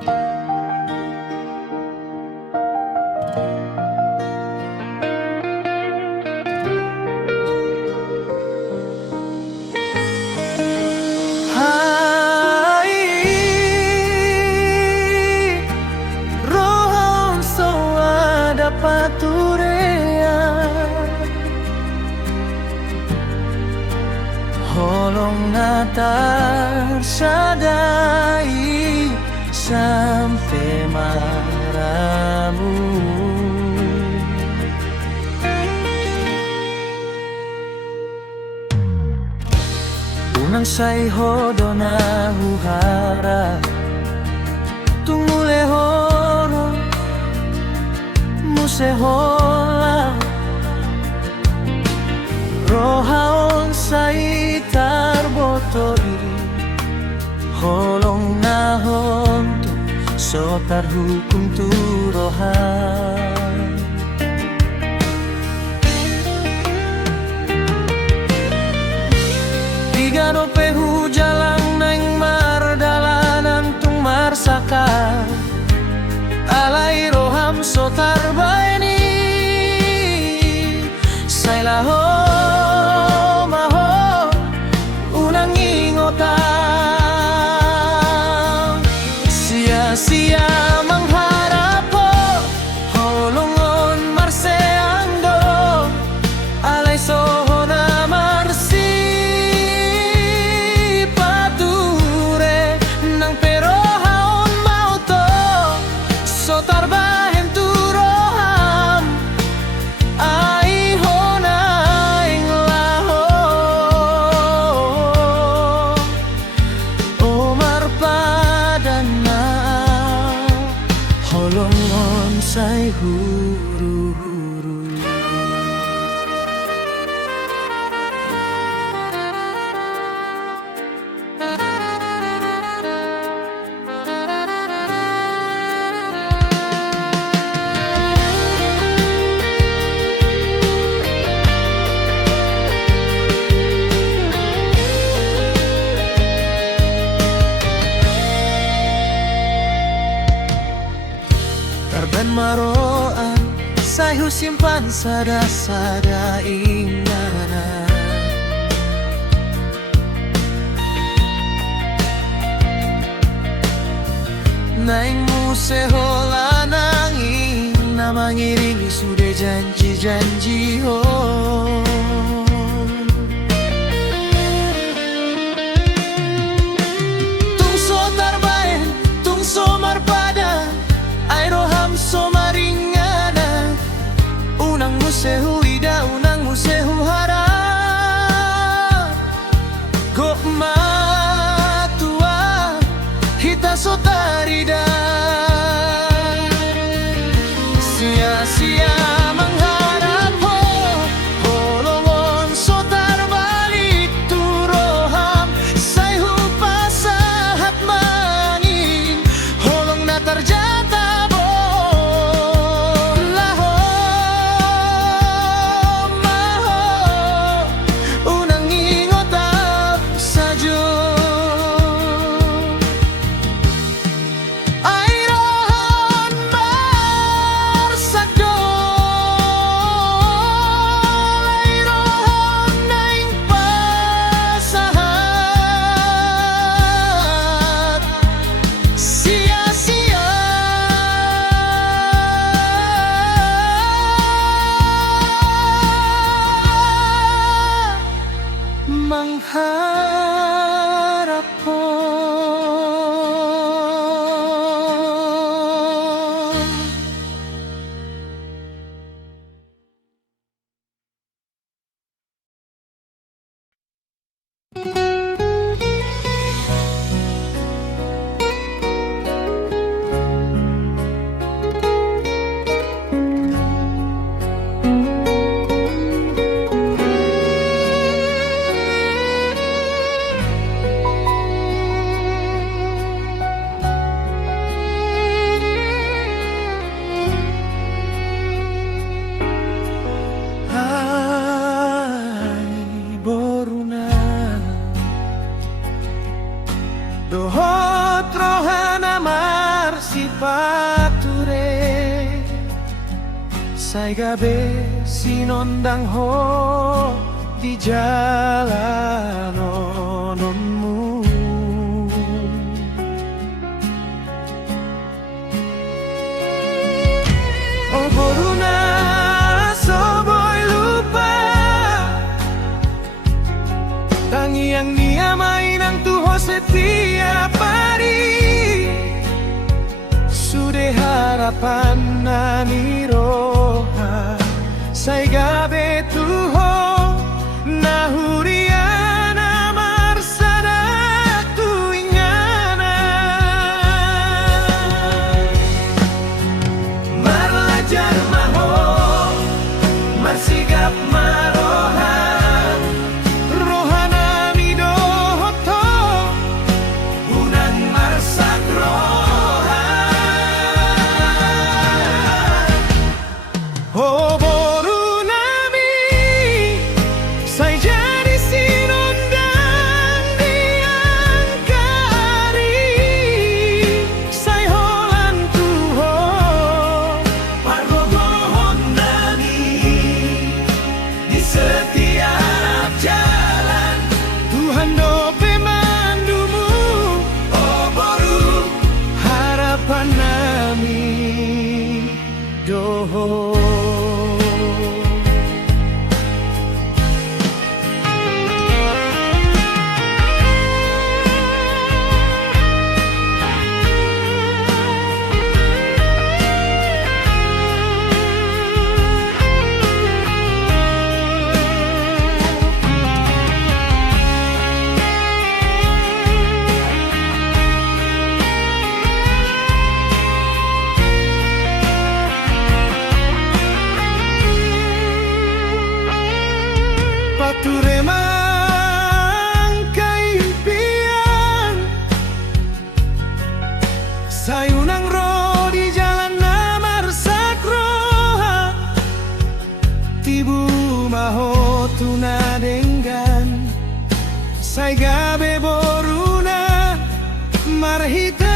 Hai, rohon soa dapat turea, holong natar sadai sampai maramu. Unang say hodo na huhara tungule horo musehola rohaon say tarbotori holong na honto so tarhukum turohan. Gano pehu jalang neng mardalanan tung marsaka alai roham sotar baini sailaho maho unang ingotan sia-sia mengharap holongon marseando alai sohona marsi holongon say huru-huru. Karban maroan sayu simpan sada-sada ingana naing musehola nanging na mangiringi sudah janji-janji tung so tarbaen tung so marpada ay roham so maringana unang musehu ida unang musehu hara go matua hita so tarida sia-sia mengharap holongon so tarbalik turoham sayhu pasahat mangin holong na tarjata mengharap Dohot rohana mar pature sai gabe sinondang ho di jalan ononmu. Oh boruna soboy lupa tangi yang niamai nang tuho setiap hari. Sudah harapan nani roha sai gabe tuho nahuriana marsada tu ingana marlajar maho marsigap maroha rohana midohoto unang marsak roha. Oh boru nami sai jadi sinondang diangkari sai holan tuho pargogohon nami di setiap jalan Tuhan dope mandumu. Oh boru harapan nami doho. Pature mangkaimpian sayunang ro di jalan namar sakroha tibu maho tuna denggan sai gabe boruna marhite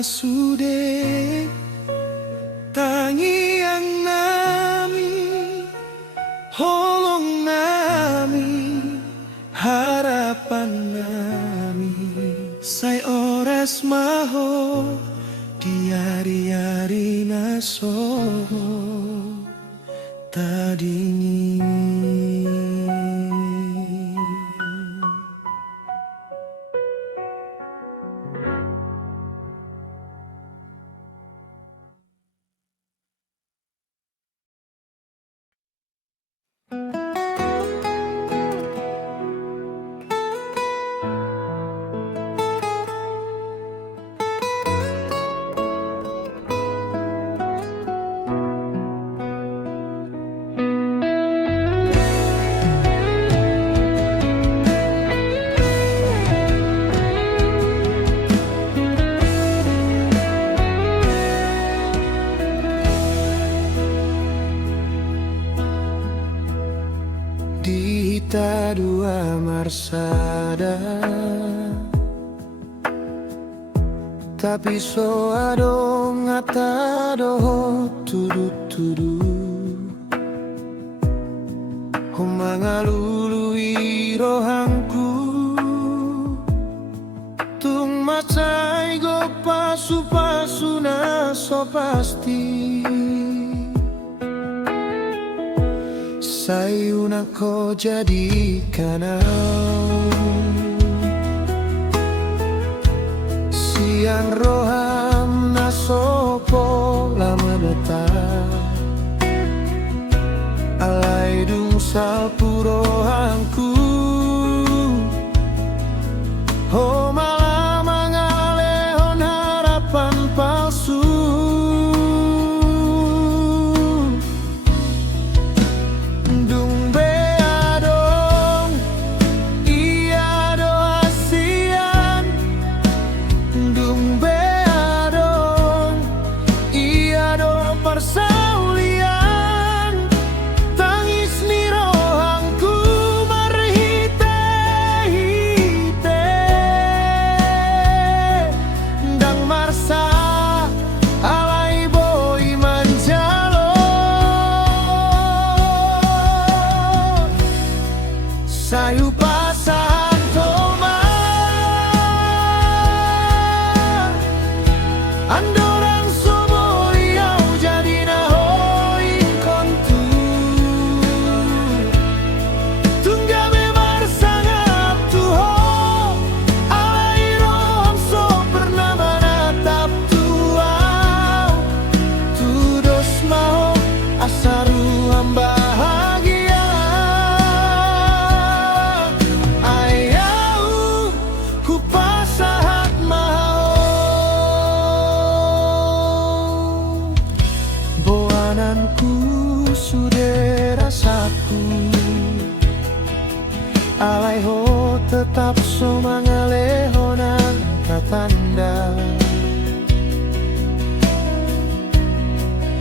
sude tangi yang nami holong nami harapan nami sai ores maho diari-ari naso tadingi. hita dua marsada, tapi so ado ngata doho tudu-tudu mangalului rohangku tung macai go pasu-pasu na so pasti sayuna ko jadi kanau siang roham na sopo lama datang alai dung salpu rohangku oh malah mangalehon harapan palsu dung bea dong iya do asian dung bea dong iya do persaulian tangis ni rohangku marhite-hite dang marsa alai boy manjalo sayu pasahan toma andorang somo liau jadi nahoin kontu tunggabe marsangat tuho alai roham so pernah menatap tuau tudos mau asaru bahagia ayau ku pasahat mau boananku sudah rasaku alai ho tetap so mangalehonan katanda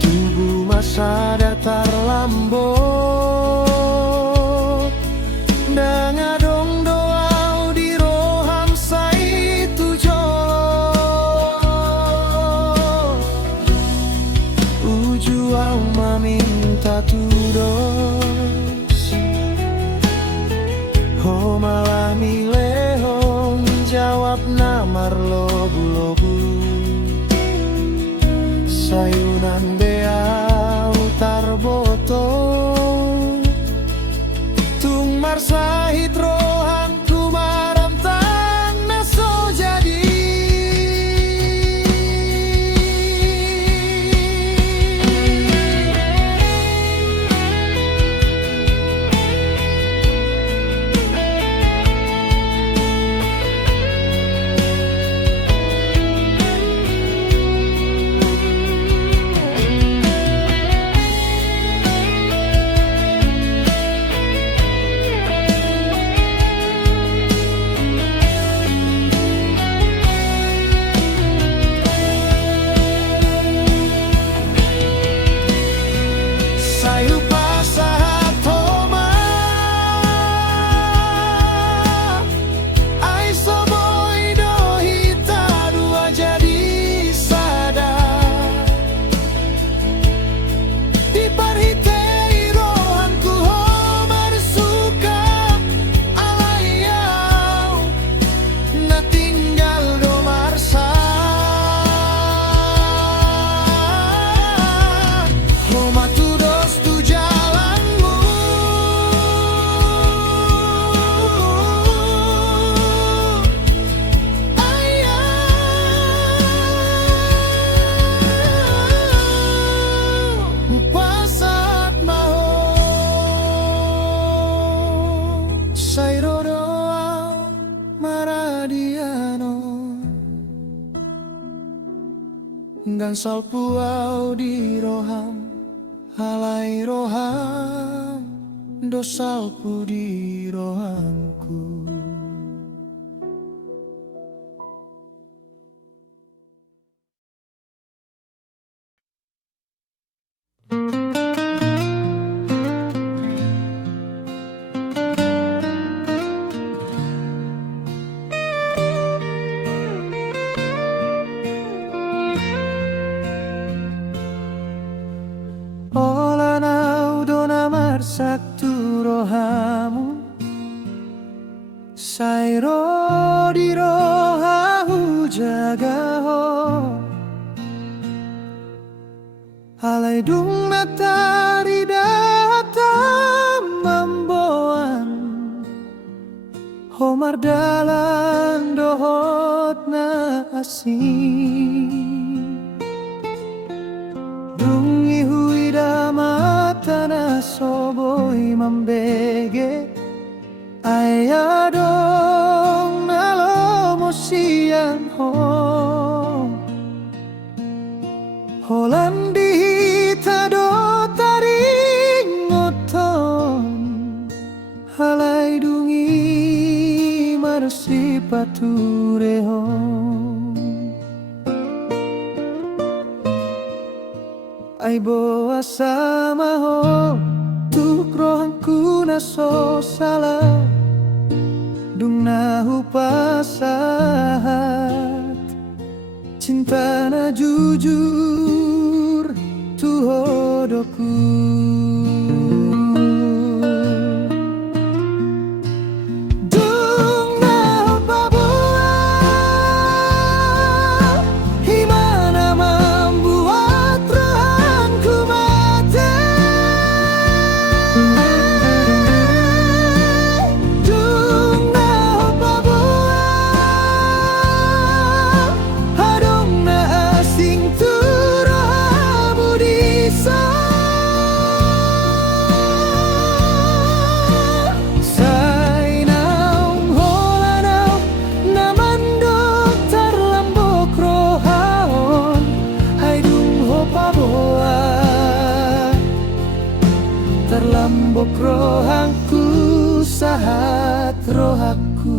tubuh masa datar lambok dangadong doau di roham sai tujo uju au meminta tudos ho malah milehong jawab namar lobu-lobu sayunan bea utar botol tung marsahit rohanku marantang naso jadi sayu pasahat toma ai soboy do hita dua jadi sadar di parhitei rohanku ho marsuka alayau na tinggal do marsa ho matudos tu jalanmu ayau pasat maho sairo doa maradiano dan salpuau di roham halai roham dosalpu di rohanku. matahari datang memboan Homar dalan dohot na asing Dungi huida mata na soboy mambege Ayadong nalomo siang ho Holandi hitado taring oton Halai dungi marsi patureho Ay boa sama ho Tuk rohanku na so salah Dung nahu pasahat Cinta na jujur tu hodoku Dung nahu pabuat Himana membuat rohanku mati Dung nahu pabuat Hadong na asing tu rohamu disa Say naung holanau namandok tarlambok rohaon Hai dung ho pabuat Terlambok rohangku sahat rohaku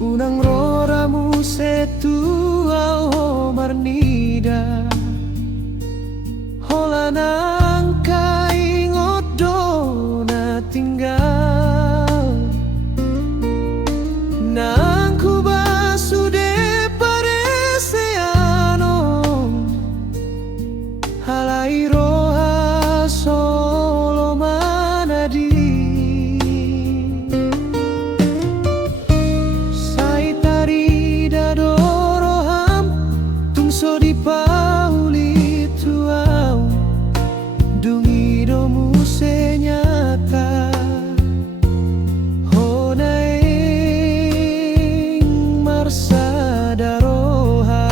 Unang roramu setu au marnida Holanang kai ngodo na tinggal Nang ku basude pareseano Halai roha solo manadi So di pauli tuau Dungi domu senyata Honaing marsa daroha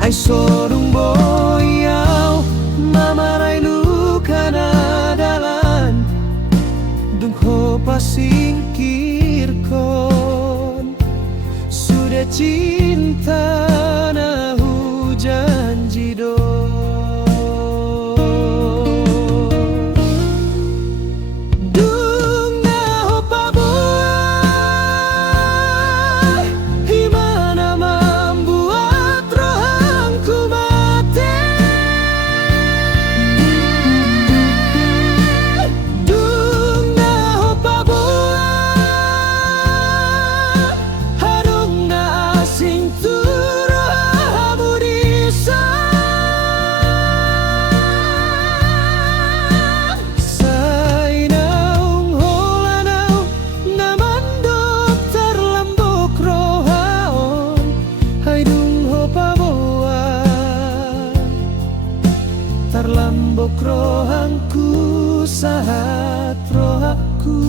Ay sorung boyau Mamaray luka na dalan Dung ho pasingkirko Sudah cinta na hujan jido Dung na ho pabuat Himana membuat rohangku mati Dung na ho pabuat Hadong na asing tu rohamu disa Say naung holanau namandok tarlambok rohaon Hai dung ho pabuat Tarlambok rohangku sahat rohaku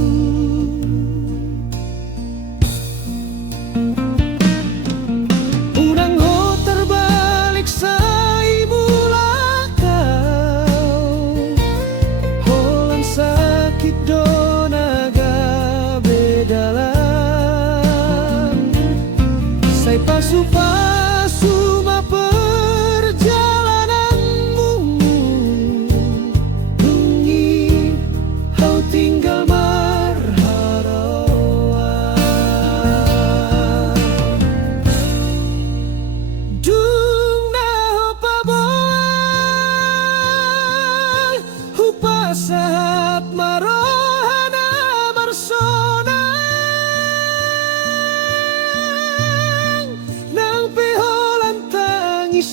Unang ho terbalik say mula kau Holang sakit donaga bedalan Say pasu-pasu ma perjalananmu Dungi hau tinggal marharawan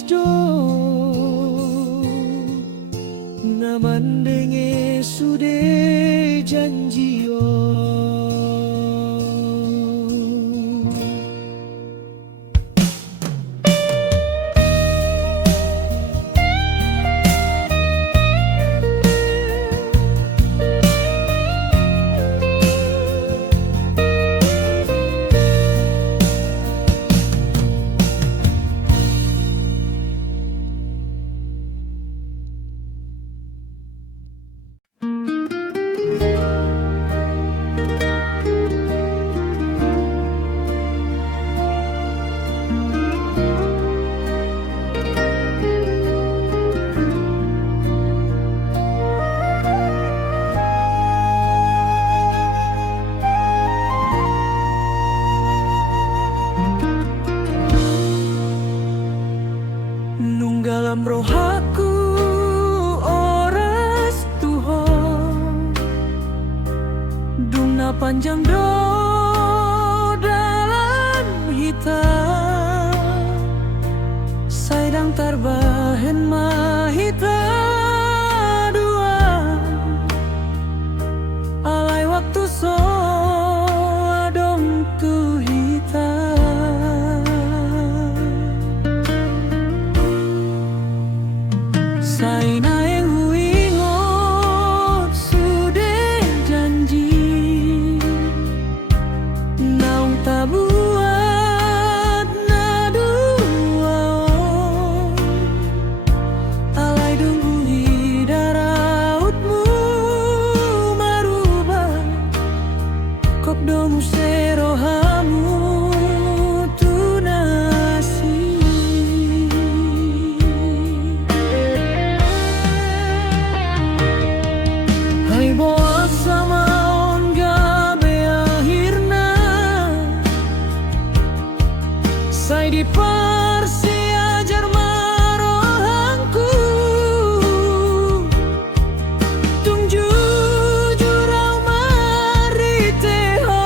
do naman denge sude janjio. Dalam rohaku oras Tuhan dungna panjang do dalam hitam saidang tarbahen mahita dua alai waktu so adom tu hitam sai naeng huingot sude janji naung tabuat na dua alai dungguhi darautmu marubah kok domu serohamu tunasi. Hai boa sama on gabe akhirna sai di parsi ajar marohangku tung jujur au mariteho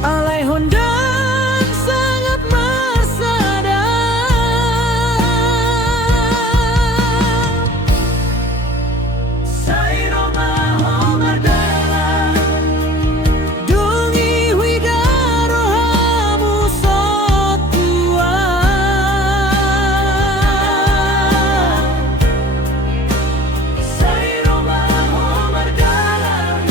alai hondang sangat masada sai roma homar dalam dongi widaro hamu sotua sai roma homar dalam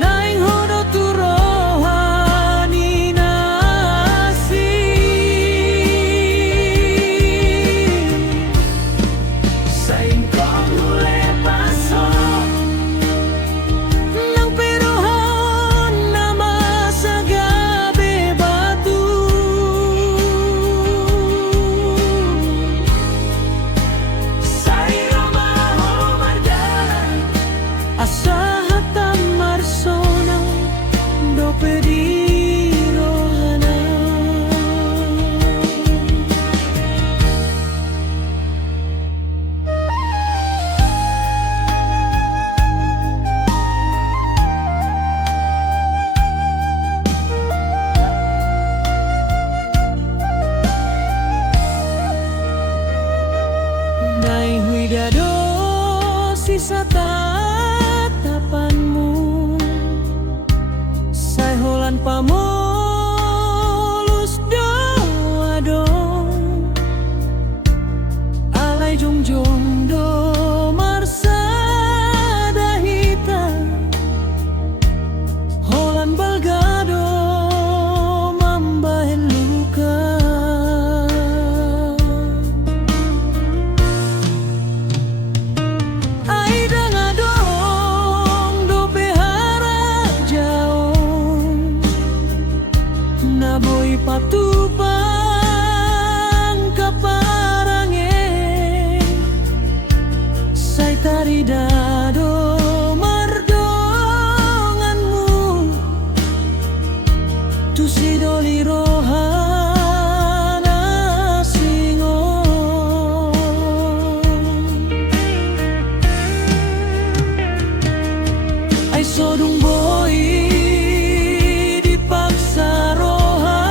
naing hodo tu rohani nasi saing kong hule paso nang perohon nama sagabe batu sai roma homar dalam asa hatam marsona do pedi rohana. Nai huidado sisa tatapanmu sai holan pamolus doadong alai jongjong do marsada hita holan balgado mambahen luka ai dangadong do behara jaong naboy patupang kaparange sai taridado mardonganmu tu sidoli rohana singon ai sodung boy dipaksa roha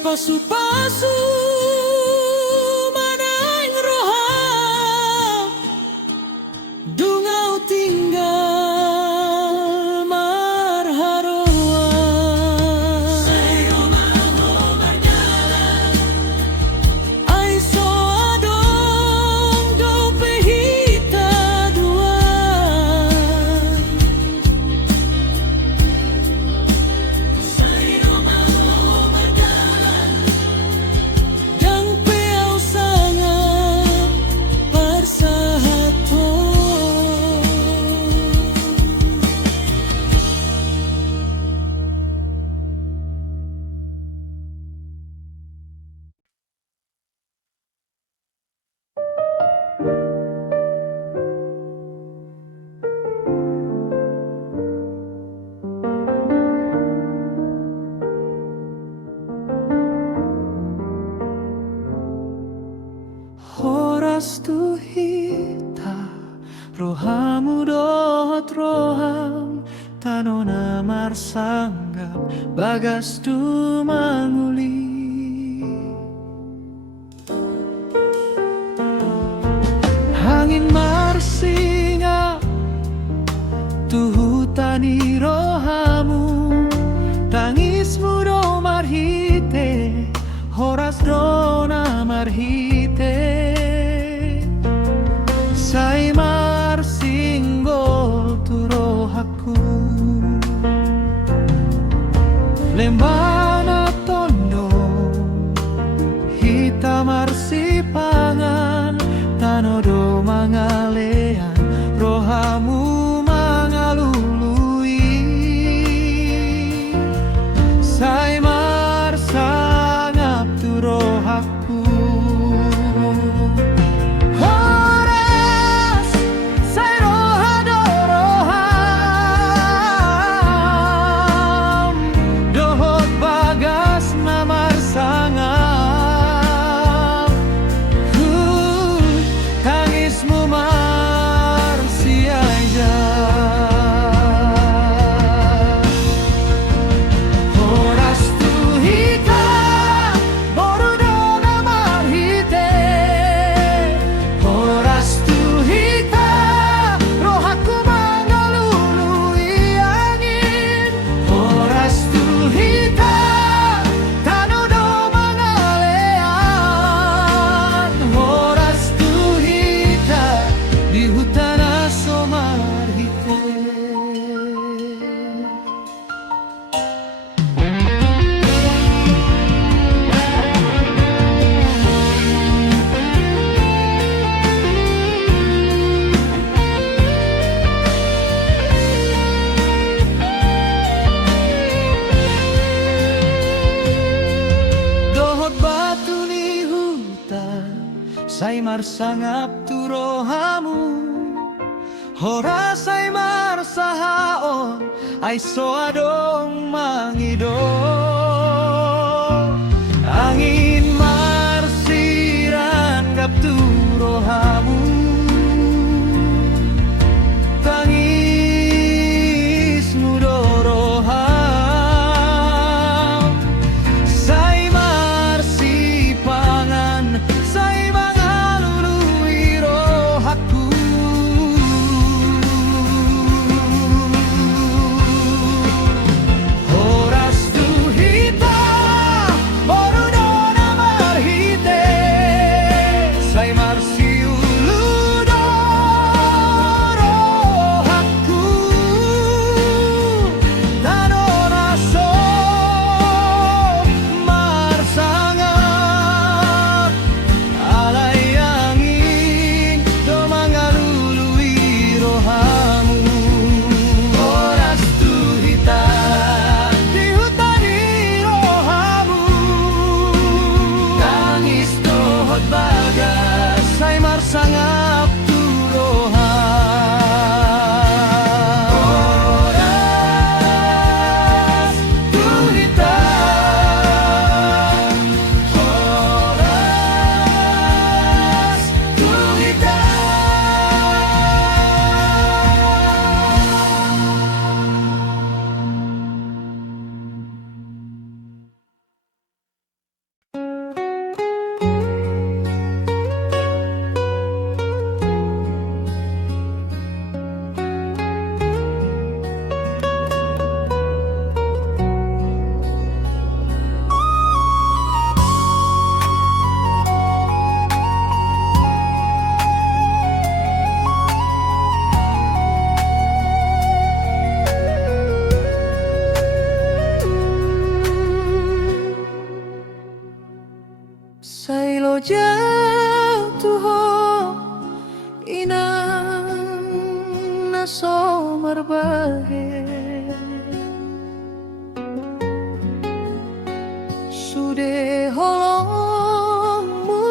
pasu-pasu manaing roham dungau tinggal marharoa ai so adong do pehita dua yang peau sangat bersahato Horas tu hita rohamu dohot roham tanona marsanggap bagas tu manguli angin marsinga tu hutani rohamu tangismu do marhite horas dona marhite sai marsinggol tu rohaku lembana tondo hita marsipangan tanodo mangalean rohamu mangalului sai marsangap tu rohaku horas sai rohado roham dohot bagas na marsangap tangismu marsiaja horas tu hita boru dona marhite horas tu hita rohaku mangalului angin horas tu hita tanodo mangalean horas tu hita di hutan aso marhite dohot batu ni hutan sai marsangap tu rohamu horas sai marsahaon ai so adong mangido angin marsiran gap tu rohamu tangismu do roham sai marsipangan sai mangalului rohaku horas tu hita marbahe sude holongmu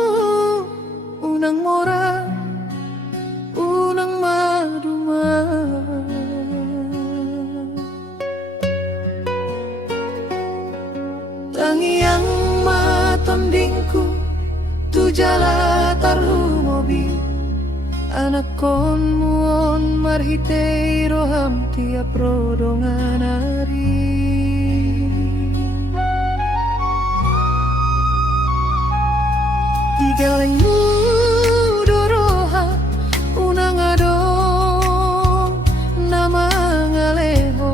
unang mora unang maduma tangiang matondingku tu jala taru mobil anak kon muon marhitei roham tiap rodongan hari digalengmu doroha unang adong nama ngaleho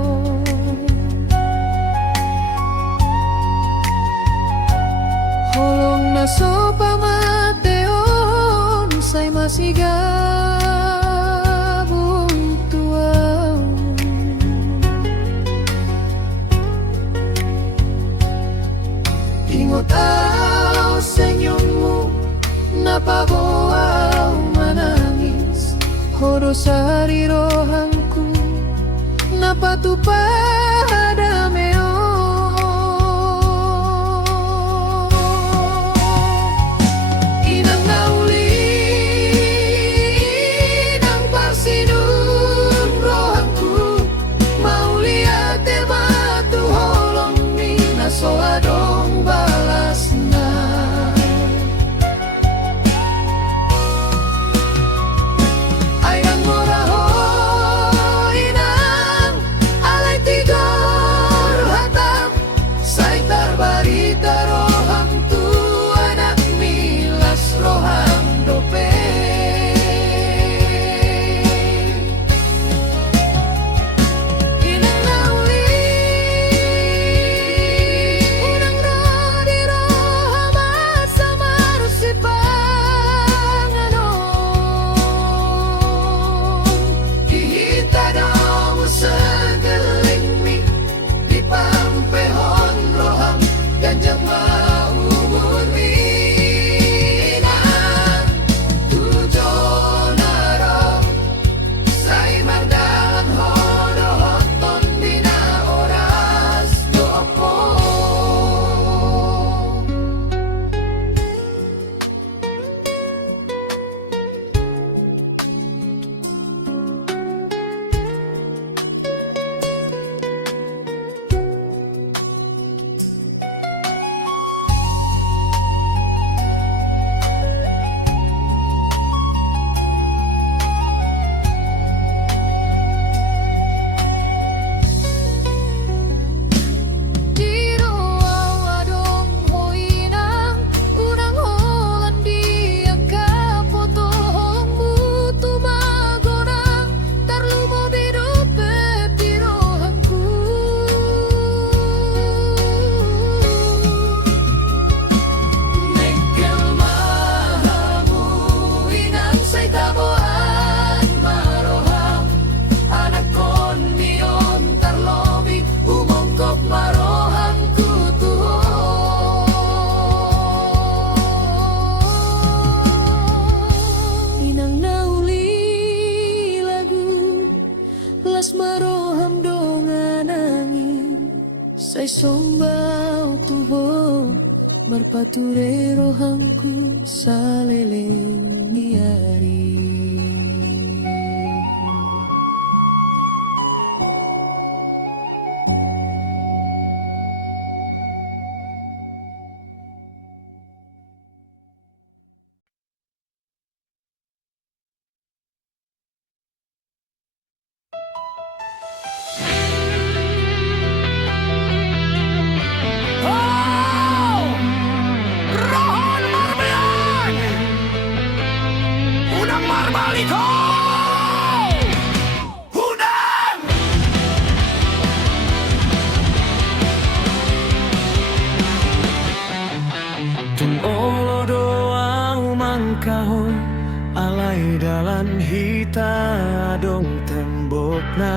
holong na sopa mateon say masiga Ingotaw senyummu napabawaw manangis horosari rohangku napatupada meo inang nauli nang parsinun rohangku mauliate matu holong ni nasoadong balasna ayang moraho inang alay tigor hatam say tarbarita roham tu anak milas roham dope inang nauli unang rodi roham asa marusipanganon ihita dong segeling mi di pampehon roham ganjang maumur minang tujuh naro say mardalan hodo hoton bina oras dopo Diro awadong hoinang unang holan diang kapoto hongmu tumagonang tarlumo birupe pirohangku Nekel mahamu inang say taboan maroham anak kon mion tarlobi umongkop maroham kutuho inang nauli lagu las maroham dongan angin say sombau tuho marpature rohangku saleleng diari Rohon Marbean Unang Marbaliko Unang Tung olo doa umangkahon alay dalan hita dong tembok na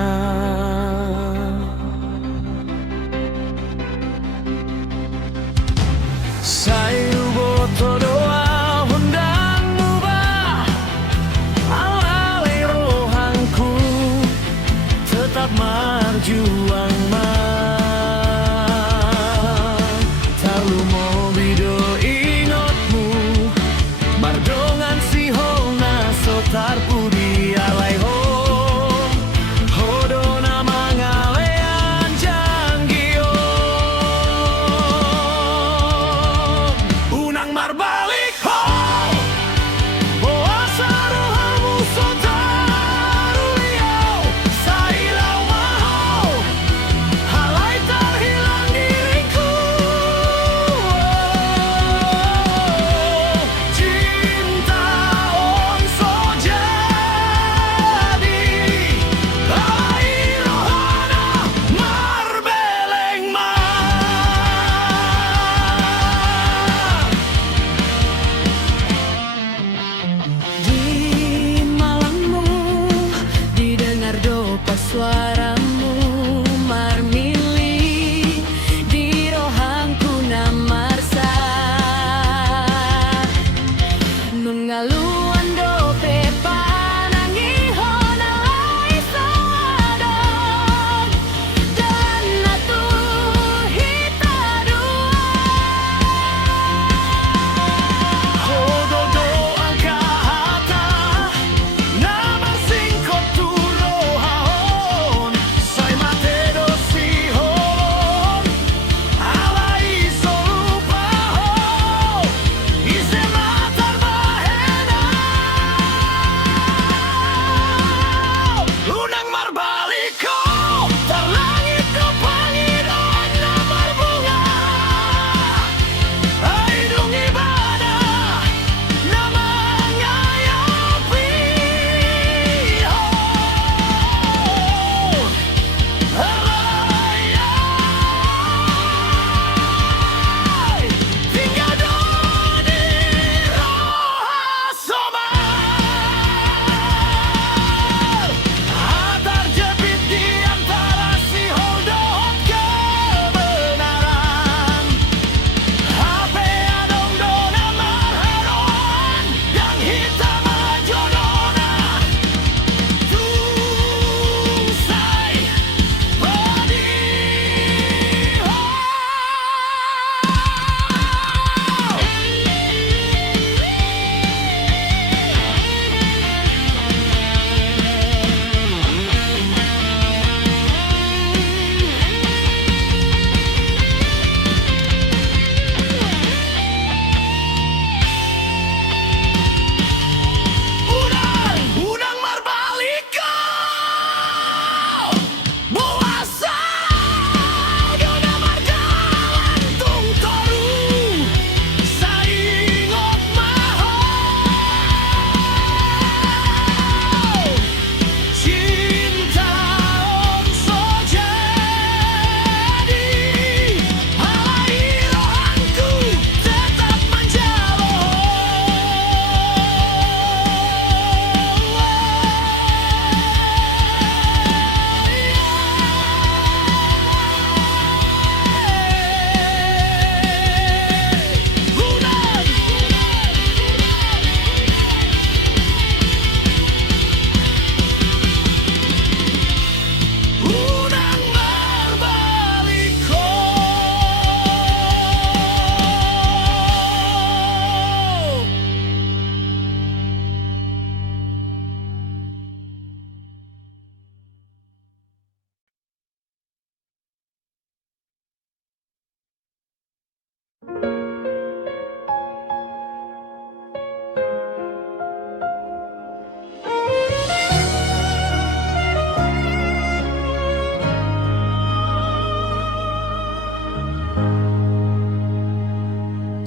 sayu boto doa hundangmu ba alay rohangku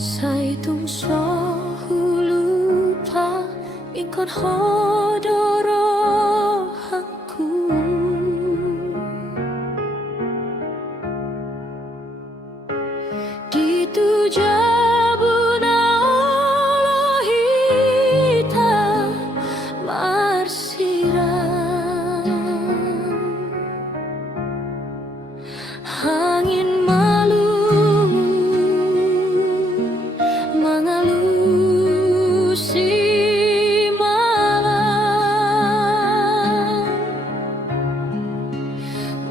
Sai tung so hulu pa ingkon hodoro aku dituja buna Olohita marsiran angin malu mengalusi malam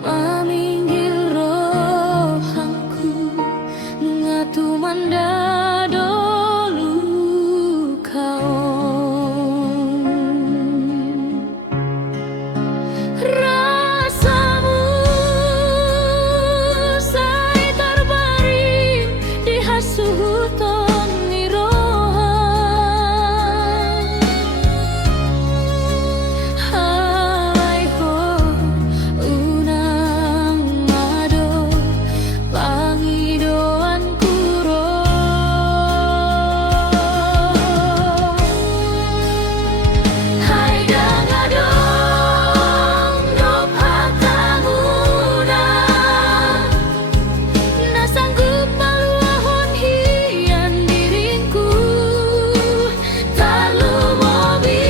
meminggil rohangku ngatu mandado lukaon rasamu sai terbaring di hasuton nirohan halaiho unang mado pangidoan kuro hai dangadong no patanguna na sanggup maluahon hian diriku talu mobi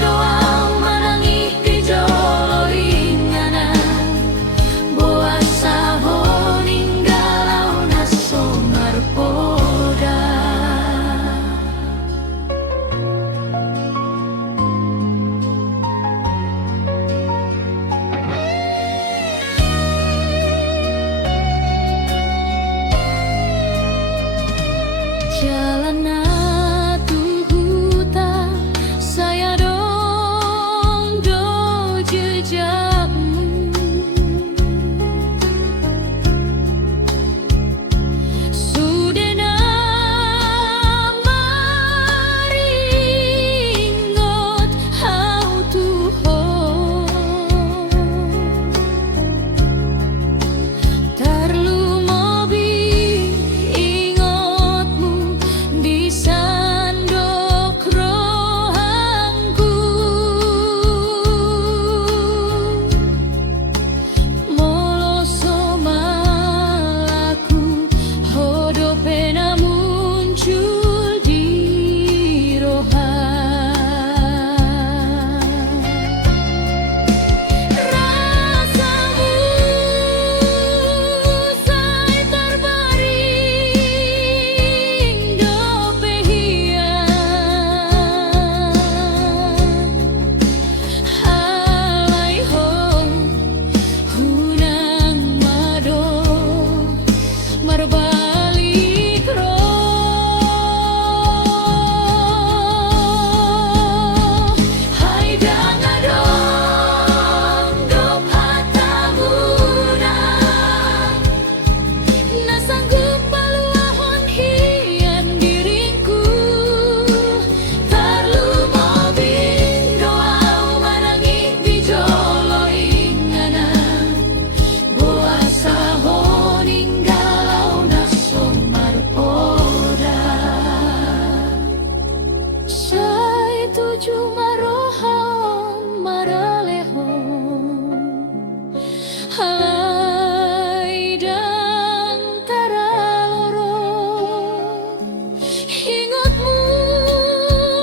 doa manangi di jolo inganan boasa honinggalau na songar poda jalan huta saya dong do jejakmu sudena maringot how to hold tarlu mobi ingotmu di sandok rohangku moloso malaku hodo pena muncul di rohan rasamu sai terbaring do pehian halaiho hunang mado marbalik roh hai dangadong do patanguna na sanggup maluahon hian diriku tarlu mobi doa manangi di jolo inganan boasa honinggalau na somar poda sai tuju marohan maralehon halai dan taraloro ingotmu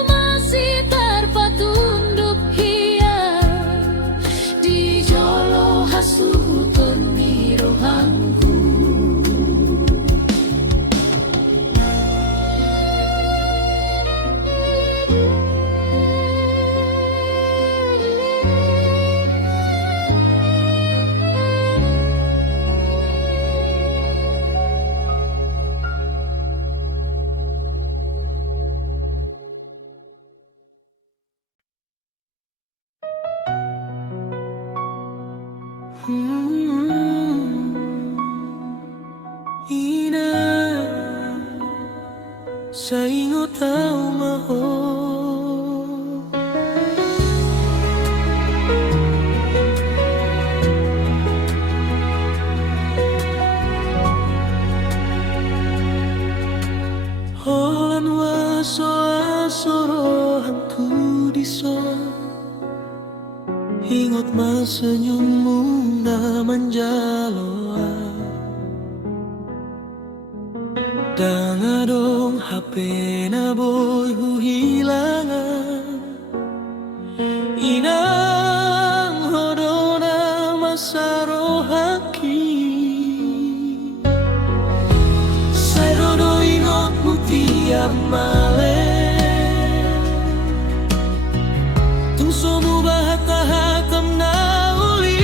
masih terpatunduk hian di jolo hasuton nirohangku Ina Ingot mas senyummu na menjaloa Danga dong HP na boy hilangan Inang hodona masaro haki Saya do ingotmu tiap malam Tung somu bahata-hatam na uli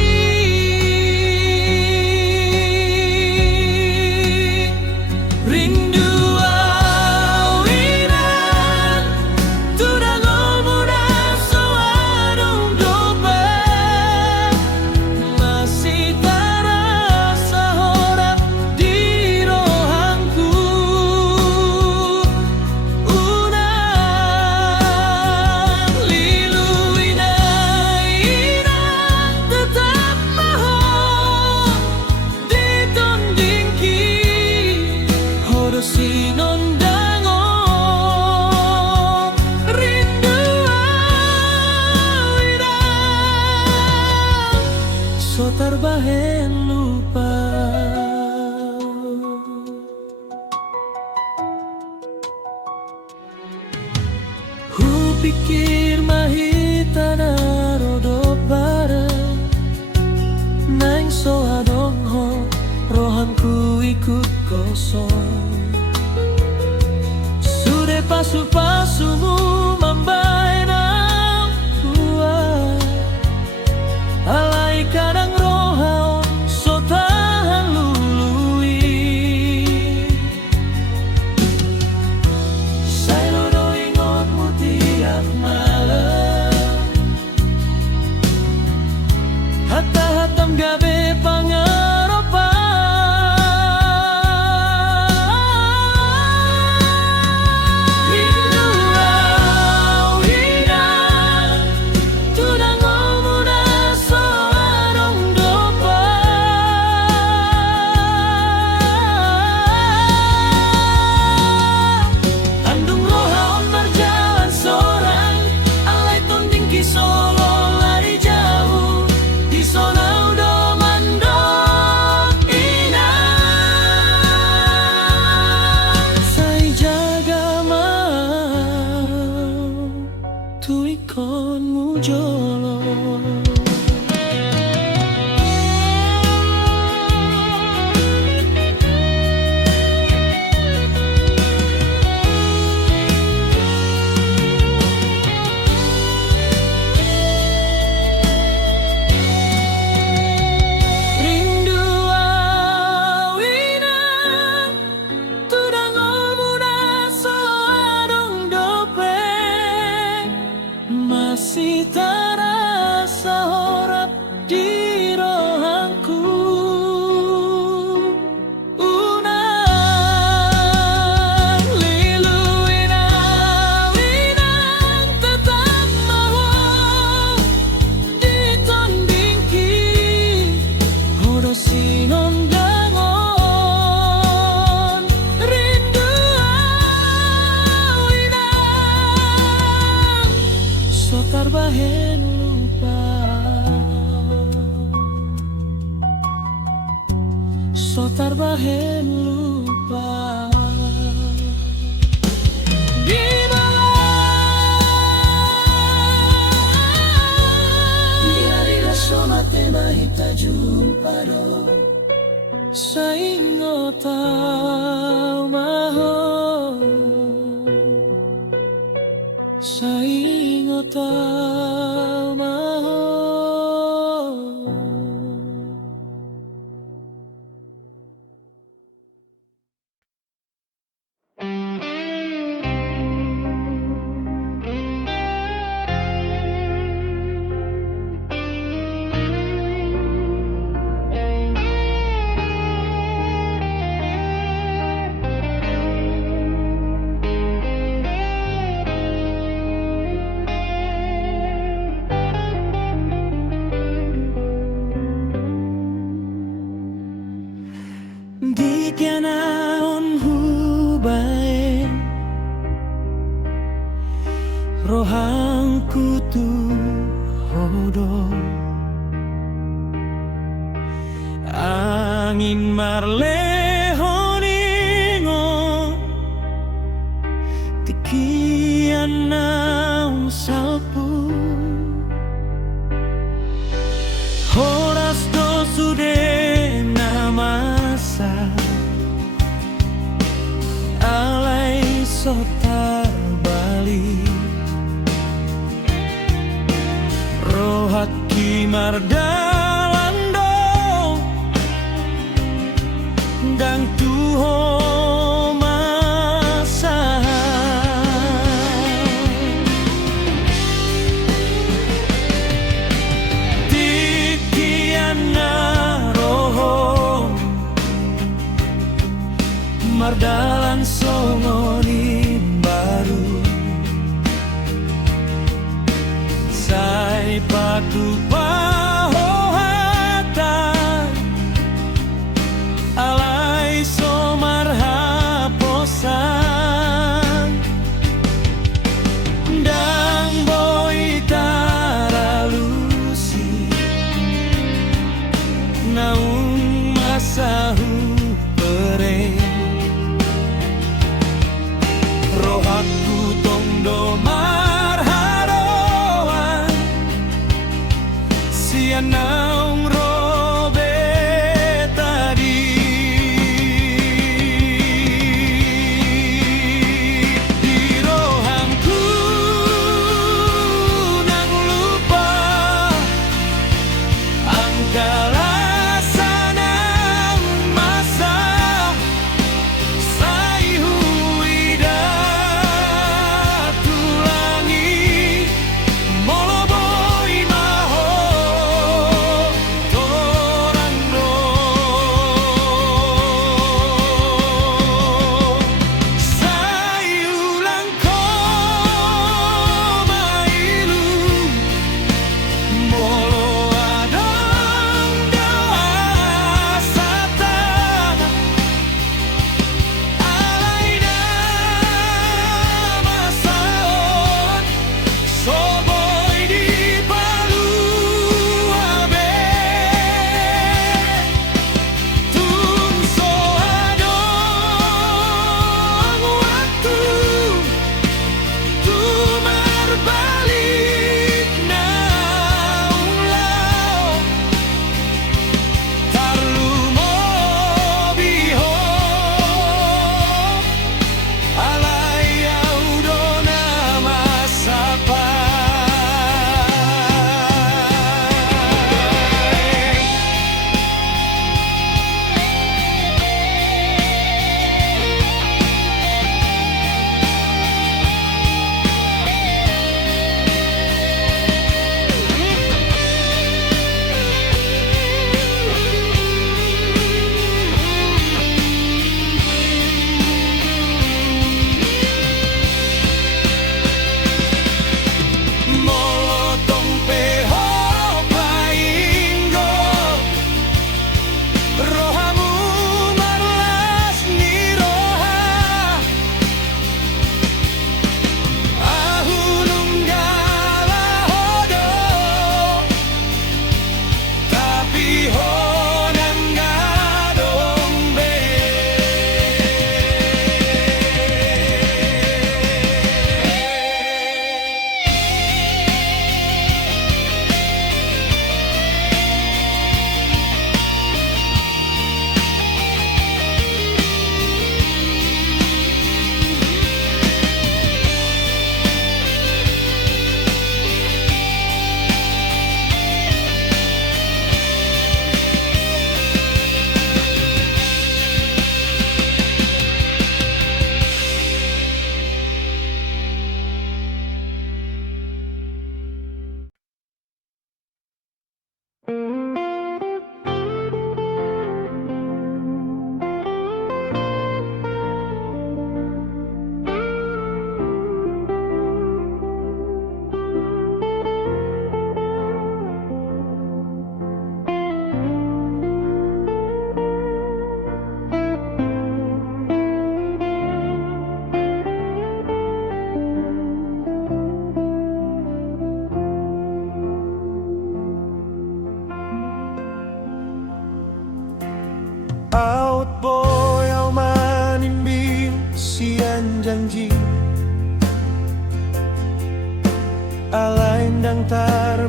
Rindu awinan Tudang olmuda sawadong doba Masih terasa horap di rohangku Unang lilu inang tetap maho ditondingki Hodo sinondango rindu awirang so terbahen lupa Hu pikir mahita na rodo bareng Nang so adong ho rohanku ikut kosong Sudah pasu-pasumu mambai na kuat Alai kadang rohau so tahan lului Saya do ingotmu tiap malam Hatta-hatam gabe pangaropan Rindu awinang Tudang olmuda sawadong doba Andung rohaon berjalan seorang Alai tondingki solo lari jauh Di sonau domandok inang Sai jaga mau tu ikonmu jolo Rindu awinang Tudang olmuda sawadong dope Masih terasa horap di rohangku Unang lilu inang tetap maho ditondingki Hodo sinondangon rindu awinang so terbahen lupa So terbahen lupa Di hari raso mate mahita jumpa do Saingotau maho Saingotau maho Di tianaon hubae rohangku tu hodong angin marlehoningo tikian naung salpu horas to sude namasa alai sota bali rohat kimardalando dang tuho masa tikiana roho mardalan songoni baru sai patu pahohata alai somar haposan dang boy taralusi naung masahu pereng rohaku tongdo marharoan sian naung robe tadi di rohangku nang lupa angkala sanang masa sai huida tulangi moloboi maho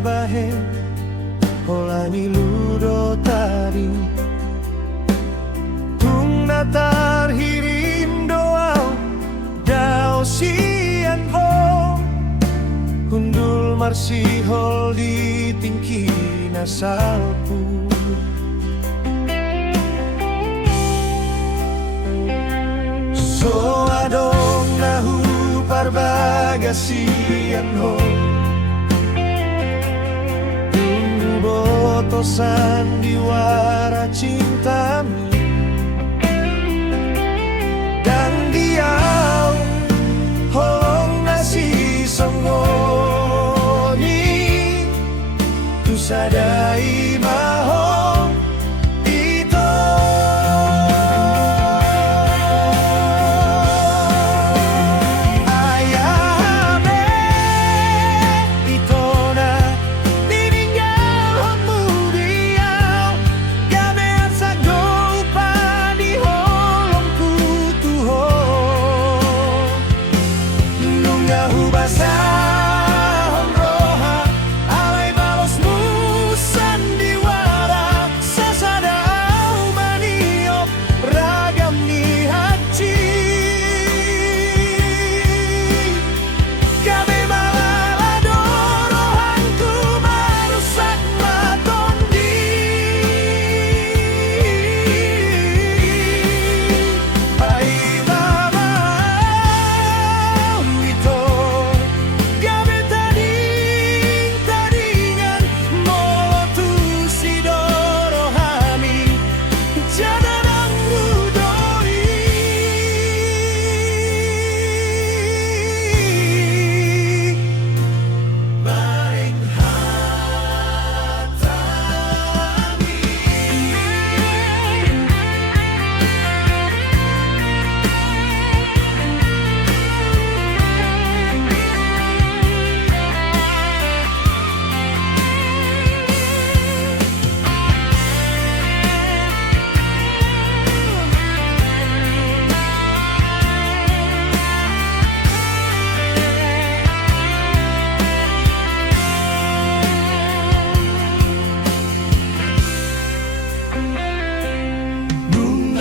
bahen holani ludo tari kung natar hirim doau dao sian ho hundul marsihol di tingki nasalpu so adong nahu parbagasian ho boto sandiwara cintamu dan diau holong nasi songoni tu sadai mahong ito ayame ito na diningal hongmu diau gamean sa gopa di holong putuho nunga hubasa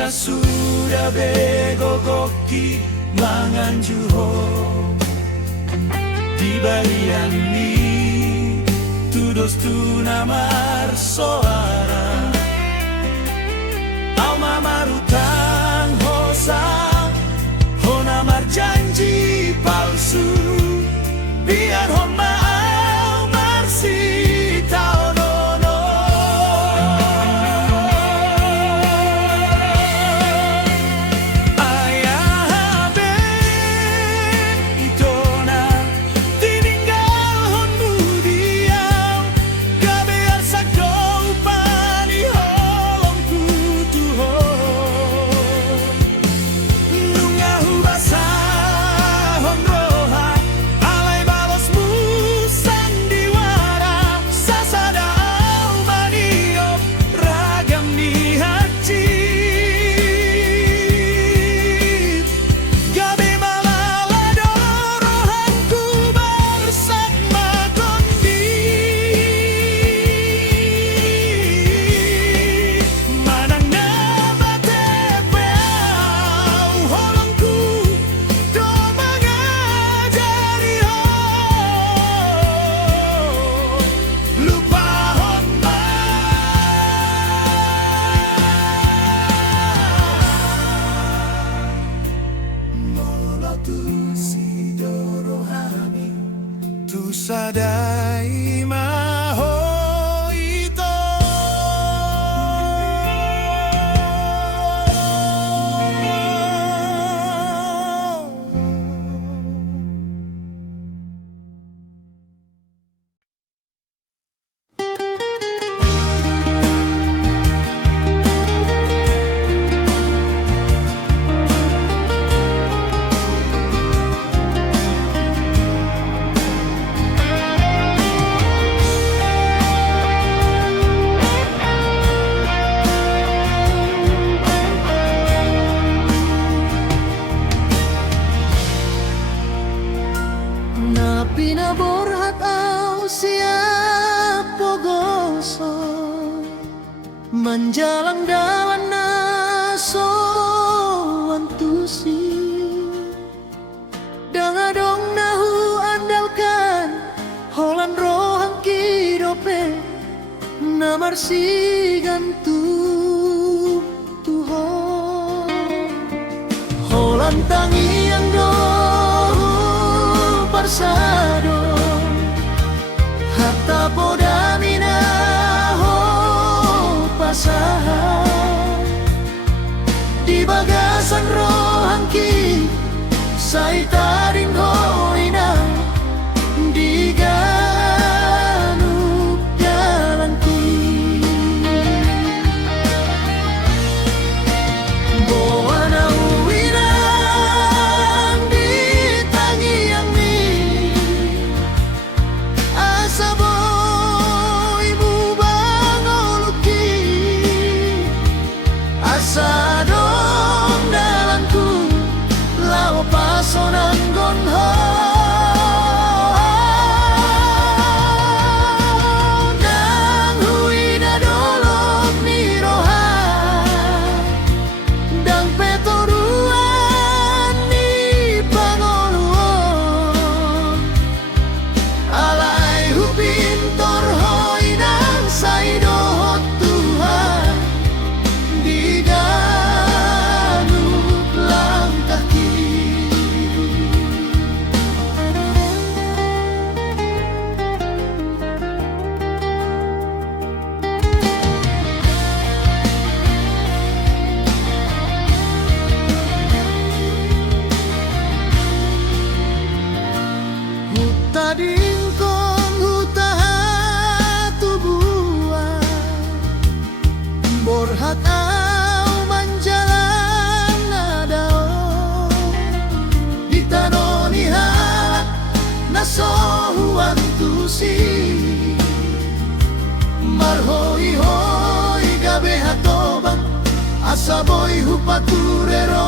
sudah begogoki mangan juho di barian ni tudos tu namar soara au mamarutang hosa ho namar janji palsu biar ho mau marsi tao nono manjalang dalan naso antusi dangadong nahu andalkan holan rohang kidope namarsigan Tuhan holan tangi yang do parsado hatta podamina ho pasaha di bagasan rohangki sai taring hoina di ganuk jalanku boana uwinang di tangi yang mi asa boy bangoluki asa dong dalanku lao pasonang gonho dang huina dolok ni roha dang petoruan ni pangoluon alai hupintor hoinang saidohot Tuhan di ganuk langkahki huta dingkong huta tubuan borhat au manjalan nadao ditanoni halak nasohuan tusi marhoi hoi gabe hatoban asaboy hupaturero